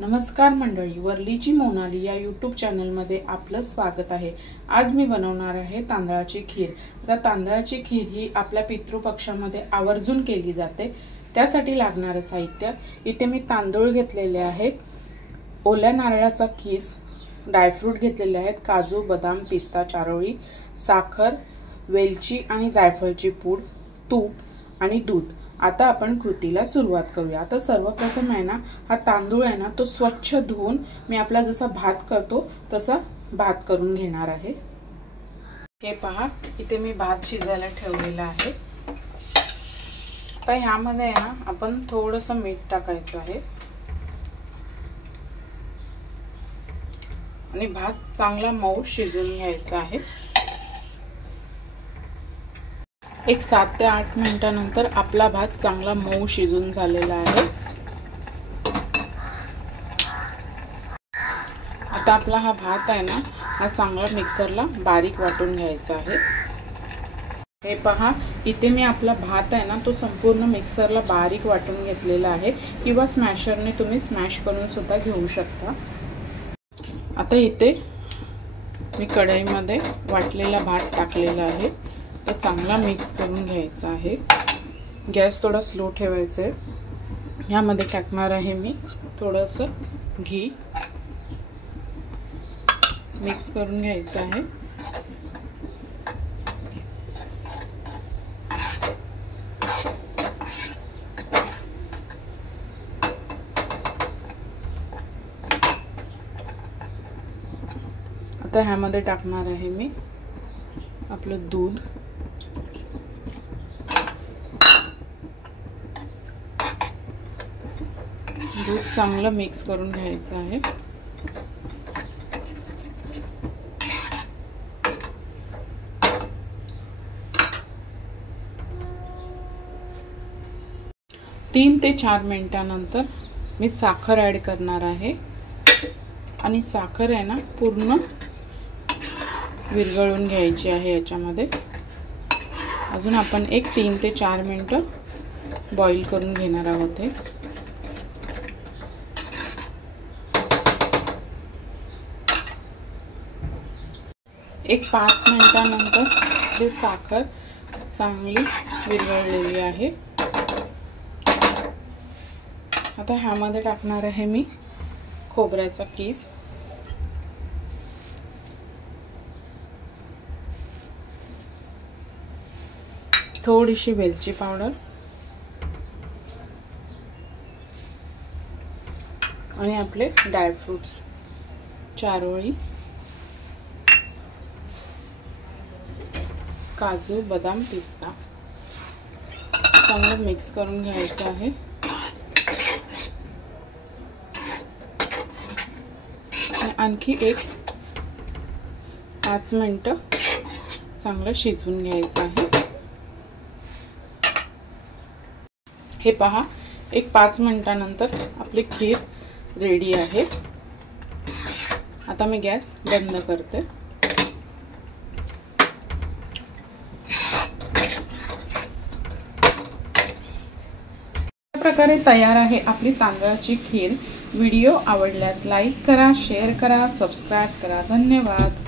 नमस्कार मंडळी, वर्लीची मोनाली या यूट्यूब चॅनलमध्ये आपलं स्वागत आहे। आज मी बनवणार आहे तांदळाची खीर। आता तांदळाची खीर ही आपल्या पितृपक्षामध्ये आवर्जून केली जाते। त्यासाठी लागणारे साहित्य इथे मी तांदूळ घेतलेले आहेत, ओल्या नारळाचा कीस, ड्रायफ्रूट घेतलेले आहेत, काजू, बदाम, पिस्ता, चारोळी, साखर, वेलची आणि जायफळची पूड, तूप आणि दूध। आता आपण कृतीला सुरुवात करूया। आता सर्वप्रथम आहे ना, हा तांदूळ आहे ना तो स्वच्छ धुवून मी आपला जसा भात करतो तसा भात करून घेणार आहे। हे पहा, इथे मी भात शिजायला ठेवलेला आहे। आता ह्यामध्ये ना आपण थोडंसं मीठ टाकायचं आहे आणि भात चांगला मऊ शिजवून घ्यायचा आहे। एक 7 ते 8 मिनिटांनंतर आपला भात चांगला मऊ शिजून झालेला आहे। आता आपला हा भात आहे ना, हा चांगला मिक्सरला बारीक वाटून घ्यायचा आहे। हे पहा, इथे मी आपला भात आहे ना तो संपूर्ण मिक्सरला बारीक वाटून घेतलेला आहे, किंवा स्मॅशरने तुम्ही स्मॅश करून सुद्धा घेऊ शकता। आता इथे मी कढईमध्ये वाटलेला भात टाकलेला आहे, तो चांगला मिक्स करून घ्यायचा आहे। गॅस थोडा स्लो ठेवायचा आहे। यामध्ये टाकणार आहे मी थोडंसं घी, मिक्स करून घ्यायचं आहे। आता ह्यामध्ये टाकणार आहे मी आपलं दूध, दूध चांगलं मिक्स करून घ्यायचं आहे। तीन ते 4 मिनिटांनंतर मी साखर ऍड करणार आहे आणि साखर आहे ना पूर्ण विरघळून घ्यायची आहे याच्यामध्ये। अजून आपण एक 3 ते 4 मिनिटं बॉईल करून घेणार आहोत। एक 5 मिनिटांनंतर ही साखर चांगली विरघळलेली आहे। आता ह्यामध्ये टाकणार आहे मी खोबऱ्याचा कीस, थोडीशी वेलची पावडर आणि आपले ड्रायफ्रूट्स, चारोळी, काजू, बदाम, पिस्ता चांगलं मिक्स करून घ्यायचं आहे। आणखी एक 5 मिनिटं चांगलं शिजवून घ्यायचं आहे। हे पहा, एक 5 मिनिटांनंतर आपली खीर रेडी आहे। आता मी गॅस बंद करते। अशा प्रकारे तयार आहे आपली तांदळाची खीर। व्हिडिओ आवडल्यास लाईक करा, शेअर करा, सबस्क्राइब करा। धन्यवाद।